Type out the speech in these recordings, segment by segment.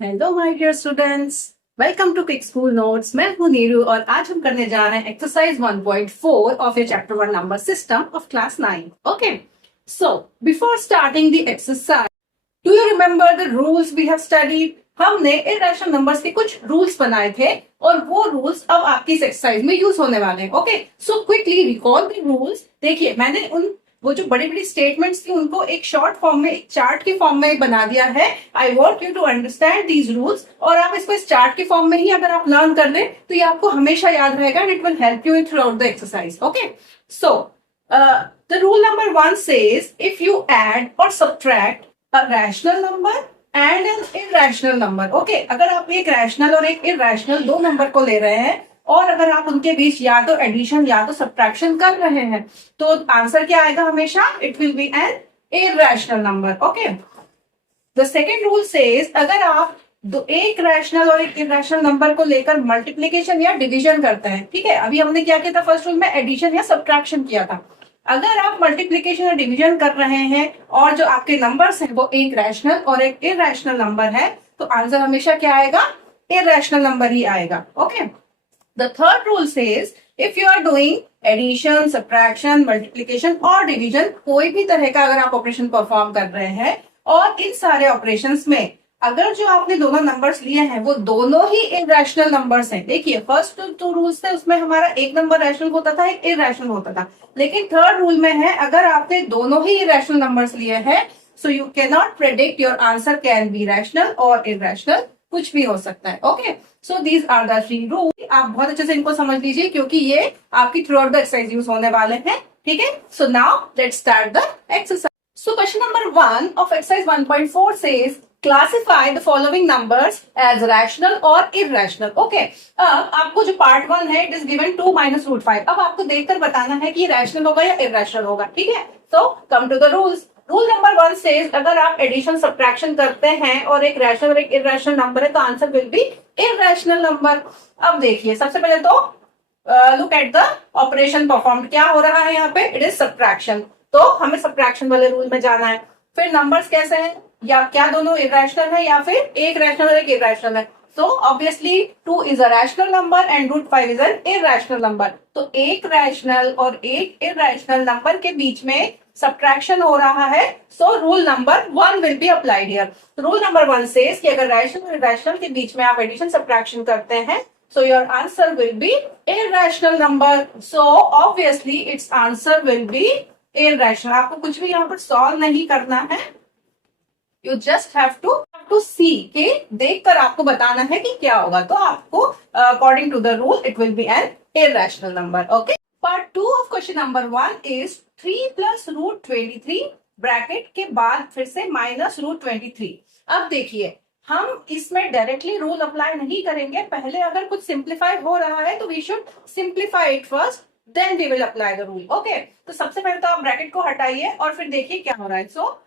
Hello my dear students, welcome to quick school notes. मैं हूं नीरू और आज हम करने जा रहे हैं exercise 1.4 of your chapter 1 number system of class 9। Okay, so before starting the exercise, do you remember the rules we have studied? हमने इरेशनल नंबर्स के कुछ रूल्स बनाए थे और वो रूल्स अब आपकी इस एक्सरसाइज में यूज होने वाले हैं। Okay, so quickly recall the rules. देखिए, मैंने उन वो जो बड़ी बड़ी स्टेटमेंट्स थी उनको एक शॉर्ट फॉर्म में, एक चार्ट के फॉर्म में बना दिया है। I want you to understand these rules, और आप इसको इस चार्ट के फॉर्म में ही अगर आप लर्न कर लें तो ये आपको हमेशा याद रहेगा and it will help you in throughout the exercise. Okay, so the rule number 1 says if you add और subtract a rational number and an irrational number. Okay, अगर आप एक रैशनल और एक इरेशनल दो नंबर को ले रहे हैं और अगर आप उनके बीच या तो एडिशन या तो सब्ट्रैक्शन कर रहे हैं तो आंसर क्या आएगा? हमेशा it will be an irrational number. Okay, the second rule says अगर आप एक रैशनल और एक इरेशनल नंबर को लेकर मल्टीप्लीकेशन या डिवीजन करते हैं, ठीक है, अभी हमने क्या किया था? फर्स्ट रूल में एडिशन या सब्ट्रैक्शन किया था। अगर आप मल्टीप्लीकेशन या डिवीजन कर रहे हैं और जो आपके नंबर्स हैं वो एक रैशनल और एक इरेशनल नंबर है तो आंसर हमेशा क्या आएगा? इरेशनल नंबर ही आएगा। Okay, the third rule says if you are doing addition, subtraction, multiplication और division, कोई भी तरह का अगर आप ऑपरेशन परफॉर्म कर रहे हैं और इन सारे ऑपरेशंस में अगर जो आपने दोनों नंबर्स लिए हैं वो दोनों ही इरेशनल नंबर्स हैं। देखिए, फर्स्ट टू रूल्स थे उसमें हमारा एक नंबर रैशनल होता था, एक इरेशनल होता था, लेकिन थर्ड रूल में है अगर आपने दोनों ही इरेशनल नंबर्स लिए हैं so you can not predict your answer can be rational और इरेशनल, कुछ भी हो सकता है। Okay, so these are the three rule. आप बहुत अच्छे से इनको समझ लीजिए क्योंकि ये आपकी throughout the exercise use होने वाले हैं। ठीक है, so now let's start the exercise. So question number 1 of exercise 1.4 says classify the following numbers as rational और इरेशनल। ओके, अब आपको जो पार्ट 1 है इट इज गिवन 2 - √5। अब आपको देखकर बताना है कि रैशनल होगा या इरेशनल होगा। ठीक है, so come to the rules. Rule number 1 says अगर आप एडिशन सब्ट्रैक्शन करते हैं और एक रैशनल और एक इरेशनल नंबर है तो answer will B irrational number. अब देखिए, सबसे पहले तो look at the operation perform. क्या हो रहा है यहाँ पे? इट इज सब्ट्रैक्शन, तो हमें सब्ट्रैक्शन वाले रूल में जाना है। फिर नंबर्स कैसे हैं, या क्या दोनों इरेशनल है या फिर एक रैशनल और एक इरेशनल है? So obviously 2 is a rational number and √5 is an irrational number. तो एक रैशनल और एक इरेशनल नंबर के बीच में सब्ट्रैक्शन हो रहा है, so rule number 1 will be applied here. Rule number 1 says कि अगर रैशनल और इरेशनल के बीच में आप एडिशन सब्ट्रैक्शन करते हैं सो your answer will B irrational number. So obviously it's answer will B irrational. आपको कुछ भी यहाँ पर सॉल्व नहीं करना है, यू जस्ट हैव टू सी के देखकर आपको बताना है कि क्या होगा। तो आपको according to the rule it will be an irrational number. Okay, part 2 of question number 1 is 3 + √23 bracket के बाद फिर से -√23। अब देखिए, हम इसमें डायरेक्टली रूल अप्लाई नहीं करेंगे, पहले अगर कुछ सिंप्लीफाई हो रहा है तो we should simplify it first then we will apply the rule. Okay, तो सबसे पहले तो आप ब्रैकेट को हटाइए और फिर देखिए क्या हो रहा है। सो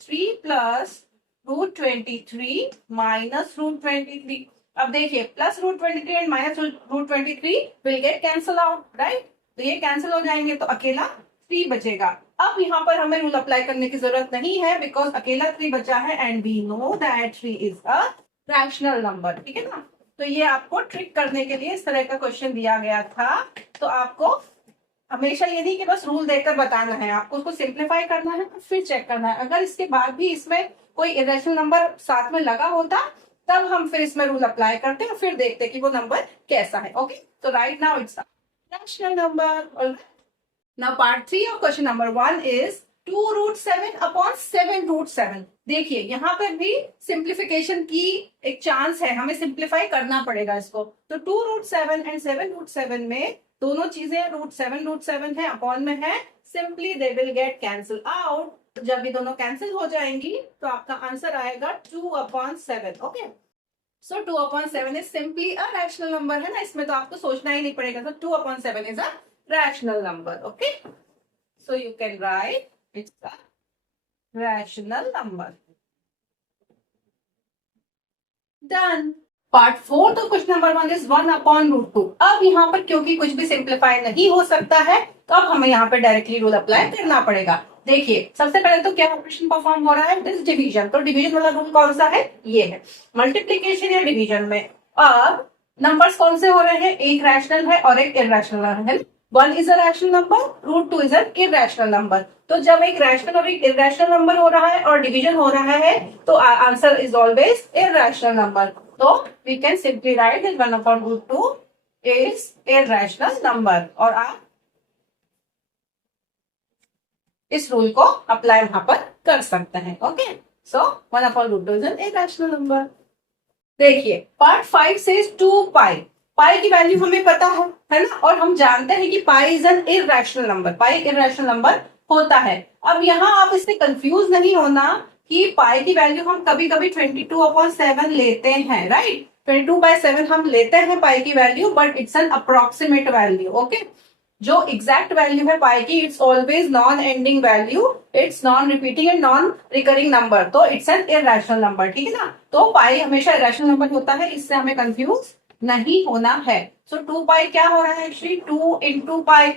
3 + √23 -√23। अब देखिए, +√23 and -√23 will get cancel out, right? तो ये कैंसिल हो जाएंगे तो अकेला 3 बचेगा। अब यहाँ पर हमें रूल अप्लाई करने की जरूरत नहीं है बिकॉज अकेला 3 बचा है and we know that 3 is a rational number. ठीक है ना? तो ये आपको ट्रिक करने के लिए इस तरह का क्वेश्चन दिया गया था। तो आपको हमेशा ये नहीं कि बस रूल देकर बताना है, आपको उसको सिंप्लीफाई करना है फिर चेक करना है। अगर इसके बाद भी इसमें कोई इरेशनल नंबर साथ में लगा होता तब हम फिर इसमें रूल अप्लाई करते हैं और फिर देखते हैं कि वो नंबर कैसा है। ओके, तो right now it's rational number. Now part 3 of question number 1 is 2√7 upon 7√7। देखिए, यहाँ पर भी सिंप्लीफिकेशन की एक चांस है, हमें सिंप्लीफाई करना पड़ेगा इसको। तो 2√7 एंड 7√7 में दोनों चीजें √7 है, अपॉन में है, simply they will get cancel out. जब ये दोनों कैंसिल हो जाएंगी तो आपका आंसर आएगा 2/7। Okay, so 2/7 is simply a rational number, है ना? इसमें तो आपको सोचना ही नहीं पड़ेगा। तो 2/7 is a rational number. Okay, so you can write it's a rational number. Done. Part 4 तो क्वेश्चन नंबर 1 इज 1/√2। अब यहाँ पर क्योंकि कुछ भी सिंप्लीफाई नहीं हो सकता है तो अब हमें यहाँ पे डायरेक्टली रूल अप्लाई करना पड़ेगा। देखिए सबसे पहले तो क्या ऑपरेशन परफॉर्म हो रहा है, दिस डिवीजन। तो डिवीजन वाला रूल कौन सा है, ये है। मल्टीप्लीकेशन या डिवीजन में अब नंबर्स कौन से हो रहे हैं, एक रैशनल है और एक इरेशनल है। One is a rational number, root two is an irrational number. तो जब एक रैशनल और एक इरेशनल नंबर हो रहा है और डिवीजन हो रहा है तो answer is always irrational number. तो we can simply write that 1/√2 is irrational number, और आप इस रूल को अप्लाई वहां पर कर सकते हैं। Okay, so 1/√2 is an irrational number. देखिए पार्ट 5 से 2 पाई, पाई की वैल्यू हमें पता है ना, और हम जानते हैं कि pi is an irrational number, pi irrational number होता है। अब यहाँ आप इससे कंफ्यूज नहीं होना कि पाई की वैल्यू हम कभी कभी 22/7 लेते हैं, राइट। 22/7 हम लेते हैं पाई की value, but it's an approximate value. Okay, जो एग्जैक्ट वैल्यू है पाई की, it's always non ending value, it's non repeating and non recurring number, तो इट्स एन इरेशनल नंबर, ठीक है ना। तो पाई हमेशा इरेशनल नंबर होता है, इससे हमें कंफ्यूज नहीं होना है। सो 2 पाई क्या हो रहा है actually, 2 into pi.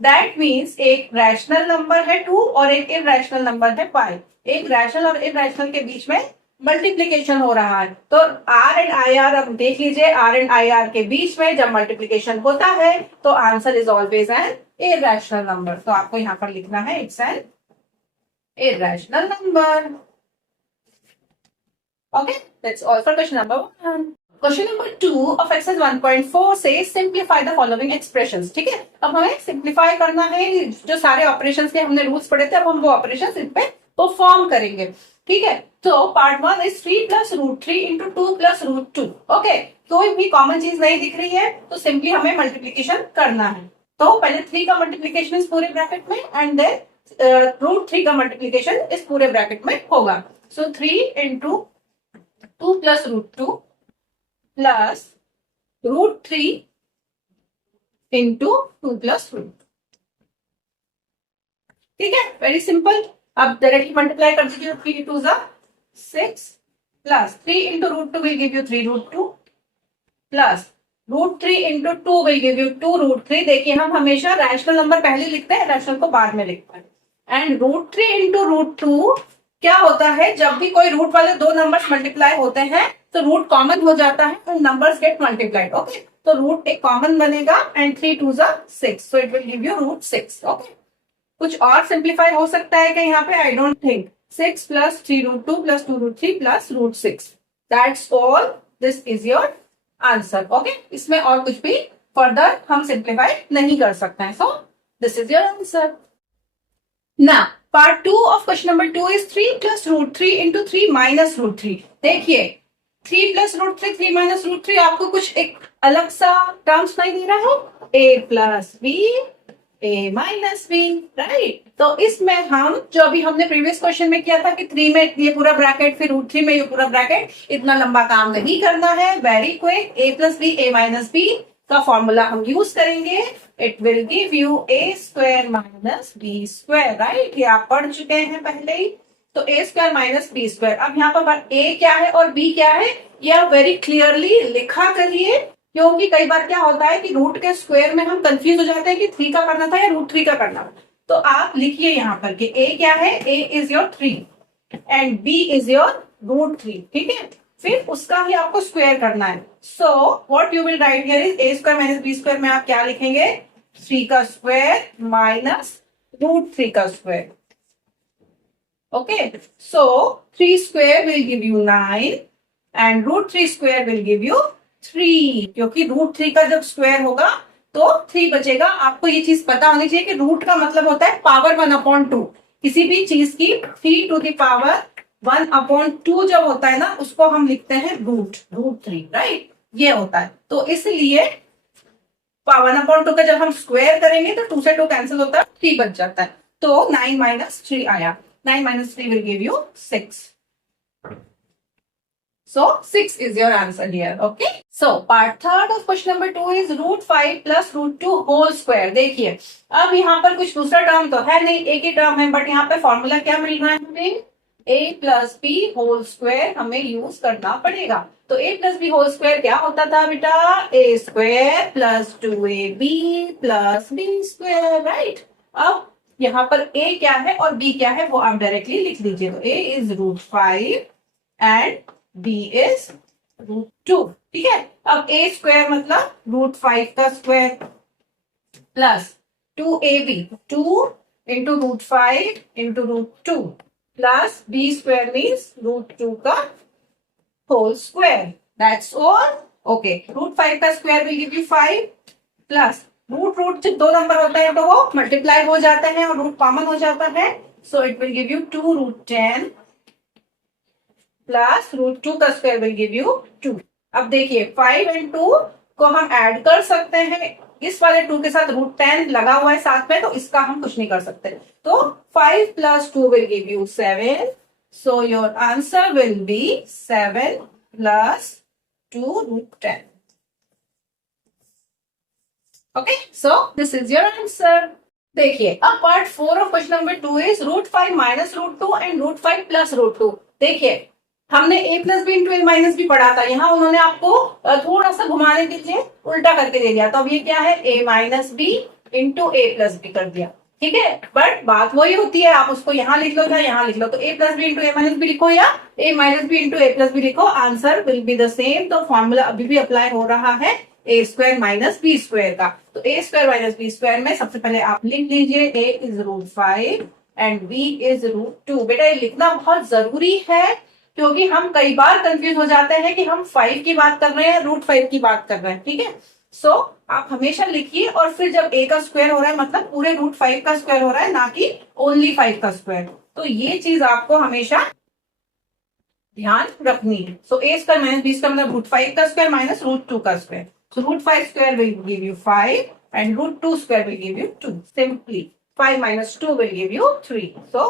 That means एक रैशनल नंबर है 2 और एक इरेशनल नंबर है पाई। एक रैशनल और इरेशनल के बीच में मल्टीप्लीकेशन हो रहा है। तो आर एंड आई आर, अब देख लीजिए आर एंड आई आर के बीच में जब मल्टीप्लीकेशन होता है तो answer is always an irrational number. तो आपको यहां पर लिखना है it's an irrational number. Okay, that's all for question number 1। Question number 2 of exercise 1.4 से सिंप्लीफाई द फॉलोइंग एक्सप्रेशंस। ठीक है, अब हमें सिंप्लीफाई करना है, जो सारे ऑपरेशंस के हमने रूल्स पढ़े थे अब हम वो ऑपरेशंस इन पे परफॉर्म करेंगे। ठीक है, तो पार्ट 1 इज 3 + √3 × 2 + √2। ओके, कोई भी कॉमन चीज नहीं दिख रही है तो सिंपली हमें मल्टीप्लीकेशन करना है। तो पहले 3 का मल्टीप्लीकेशन इस पूरे ब्रैकेट में एंड देन √3 का मल्टीप्लीकेशन इस पूरे ब्रैकेट में होगा। सो 3 × 2 + √2 प्लस √3 × 2 + √2। ठीक है, वेरी सिंपल। अब डायरेक्टली मल्टीप्लाई कर दीजिए, 3 × 2 = 6 plus 3 × √2 will give you 3√2 plus √3 × 2 will give you 2√3। देखिए हम हमेशा रैशनल नंबर पहले लिखते हैं, रैशनल को बाद में लिखते हैं। एंड √3 × √2 क्या होता है, जब भी कोई रूट वाले दो नंबर्स मल्टीप्लाई होते हैं तो रूट कॉमन हो जाता है and numbers get multiplied. Okay, तो रूट एक कॉमन बनेगा and 3 × 2 = 6, so it will give you √6। Okay, कुछ और सिंप्लीफाई हो सकता है क्या यहाँ पे, I don't think. 6 + 3√2 + 2√3 + √6, that's all, this is your answer. Okay, इसमें और कुछ भी फर्दर हम सिंप्लीफाई नहीं कर सकते हैं, so this is your answer. ना part 2 of question number 2 is 3 + √3 × 3 - √3। देखिए 3 + √3 3 - √3 आपको कुछ एक अलग सा टर्म्स नहीं दे रहा है, a + b a - b, right. तो इसमें हम जो अभी हमने प्रीवियस क्वेश्चन में किया था कि 3 में ये पूरा ब्रैकेट फिर √3 में ये पूरा ब्रैकेट, इतना लंबा काम नहीं करना है, very quick. a + b a - b का फॉर्मूला हम यूज करेंगे, it will give you a² - b², right. ये आप पढ़ चुके हैं पहले ही। तो a² - b²। अब यहाँ पर a क्या है और b क्या है ये आप वेरी क्लियरली लिखा करिए, क्योंकि कई बार क्या होता है कि रूट के स्क्वायर में हम कंफ्यूज हो जाते हैं कि 3 का करना था या √3 का करना था। तो आप लिखिए यहाँ पर कि a क्या है, a is your 3 and b is your √3। ठीक है, फिर उसका ही आपको स्क्वायर करना है। So what you will write here is a² - b² में आप क्या लिखेंगे, 3 का स्क्वायर माइनस √3 का square. Okay, so 3² will give you 9 and √3² will give you 3, क्योंकि √3 का जब स्क्वायर होगा तो 3 बचेगा। आपको ये चीज पता होनी चाहिए कि रूट का मतलब होता है पावर 1/2। किसी भी चीज की 3 to the power 1/2 जब होता है ना, उसको हम लिखते हैं √3, राइट, ये होता है। तो इसलिए 1/2 का जब हम स्क्वायर करेंगे तो 2 से 2 कैंसिल होता है, 3 बच जाता है। तो 9 - 3 आया, 9 - 3 will give you 6. So 6 is your answer here. Okay. So part 3rd of question number 2 is √5 + √2 whole square. देखिए अब यहाँ पर कुछ दूसरा टर्म तो है नहीं, एक ही टर्म है, बट यहाँ पे फॉर्मूला क्या मिल रहा है हमें, a + b होल स्क्वायर हमें यूज करना पड़ेगा। तो a + b होल स्क्वायर क्या होता था बेटा, a² + 2ab + b², राइट। अब यहाँ पर a क्या है और b क्या है वो आप डायरेक्टली लिख दीजिए। तो a is √5 and b is √2। ठीक है, अब a स्क्वायर मतलब √5 का square plus 2ab, 2 into √5 into √2 plus b square means √2 का whole square. That's all. Okay, √5 का square will give you 5 plus root root जब दो नंबर होते हैं तो वो मल्टीप्लाई हो जाते हैं और रूट कॉमन हो जाता है। सो it will give you 2√10 plus √2 का स्क्वायर विल गिव यू 2। अब देखिए 5 एंड 2 को हम ऐड कर सकते हैं, इस वाले 2 के साथ √10 लगा हुआ है साथ में, तो इसका हम कुछ नहीं कर सकते। तो 5 plus 2 will give you 7। So your answer will be 7 plus 2√10। Okay, so this is your answer. देखिए अब part 4 of question number 2 is √5 minus √2 and √5 plus √2। देखिए हमने a plus B into A minus भी पढ़ा था, यहाँ उन्होंने आपको थोड़ा सा घुमाने के लिए उल्टा करके दे दिया। तो अब ये क्या है, a minus B into A plus B कर दिया। ठीक है, बट बात वही होती है, आप उसको यहाँ लिख लो या यहाँ लिख लो। तो a plus B into A minus b लिखो या a minus B into A plus b लिखो, answer will be the same. तो फॉर्मूला अभी भी अप्लाई हो रहा है a square minus B square का। तो a square minus B square में सबसे पहले आप लिख लीजिए a is √5 and b is √2। बेटा ये लिखना बहुत जरूरी है क्योंकि हम कई बार कंफ्यूज हो जाते हैं कि हम 5 की बात कर रहे हैं √5 की बात कर रहे हैं। ठीक है, सो आप हमेशा लिखिए और फिर जब a का स्क्वायर हो रहा है मतलब पूरे √5 का स्क्वायर हो रहा है, ना कि ओनली 5 का स्क्वायर। तो ये चीज आपको हमेशा ध्यान रखनी है। So a square minus B square मतलब √5 का स्क्वायर माइनस √2 का square. So √5 square will give you 5 and √2 square will give you 2. Simply 5 minus 2 will give you 3. So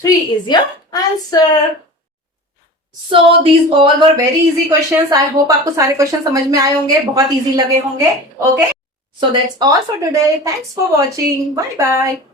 3 is your answer. So these all were very easy questions. I hope आपको सारे questions समझ में आए होंगे, बहुत easy लगे होंगे. Okay. So that's all for today. Thanks for watching. Bye bye.